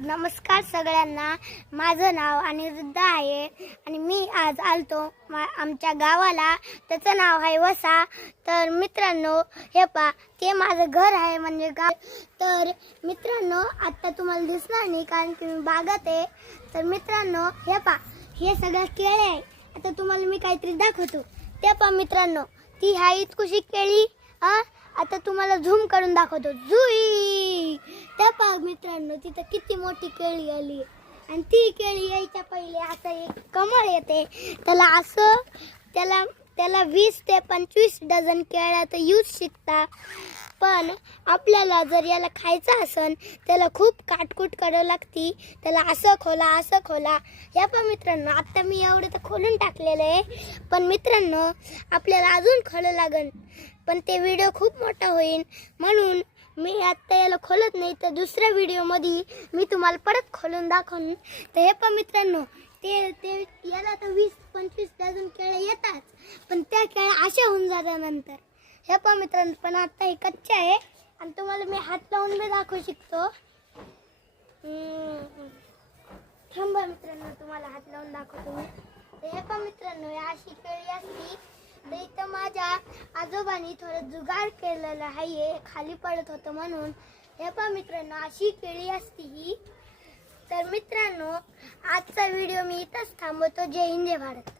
नमस्कार सगळ्यांना. माझं नाव अनिरुद्ध आहे आणि मी आज आलतो आमच्या गावाला. त्याचं नाव आहे वसा. तर मित्रांनो, हे पा, ते माझं घर आहे म्हणजे गाव. तर मित्रांनो, आता तुम्हाला दिसणार नाही कारण की मी बागात आहे. तर मित्रांनो, हे पा, हे सगळं केळे आहे. आता तुम्हाला मी काहीतरी दाखवतो. ते पा मित्रांनो, ती हा इतकुशी केळी. आता तुम्हाला झूम करून दाखवतो. जुई, त्या पहा मित्रांनो, तिथं किती मोठी केळी आली. आणि ती केळी यायच्या पहिले असं एक कमळ येते. त्याला 20 ते 25 डझन केळ्या तर येऊच शिकता. पण आपल्याला जर याला खायचं असेल त्याला खूप काटकूट करावं लागती. त्याला असं खोला. या पण मित्रांनो, आता मी एवढं तर खोलून टाकलेलं आहे. पण मित्रांनो, आपल्याला अजून खोलं लागेल. पण ते व्हिडिओ खूप मोठा होईल म्हणून मी आता याला खोलत नाही. तर दुसऱ्या व्हिडिओमध्ये मी तुम्हाला परत खोलून दाखवून. तर हे पण मित्रांनो, ते याला तर 20-25 डझन केळ्या येतात. पण त्या केळ्या अशा होऊन जात्यानंतर. हे पण मित्रांनो, पण आता हे कच्चे आहे आणि तुम्हाला मी हात लावून मी दाखवू शकतो. थांबा मित्रांनो, तुम्हाला हात लावून दाखवतो मी. तर हे पण मित्रांनो, अशी केळी असती. तर इथं माझ्या आजोबांनी थोडं जुगाड केलेलं आहे, खाली पडत होतं म्हणून. हे पण मित्रांनो, अशी केळी असती ही. तर मित्रांनो, आजचा व्हिडिओ मी इथंच थांबवतो. जय हिंद, जय भारत.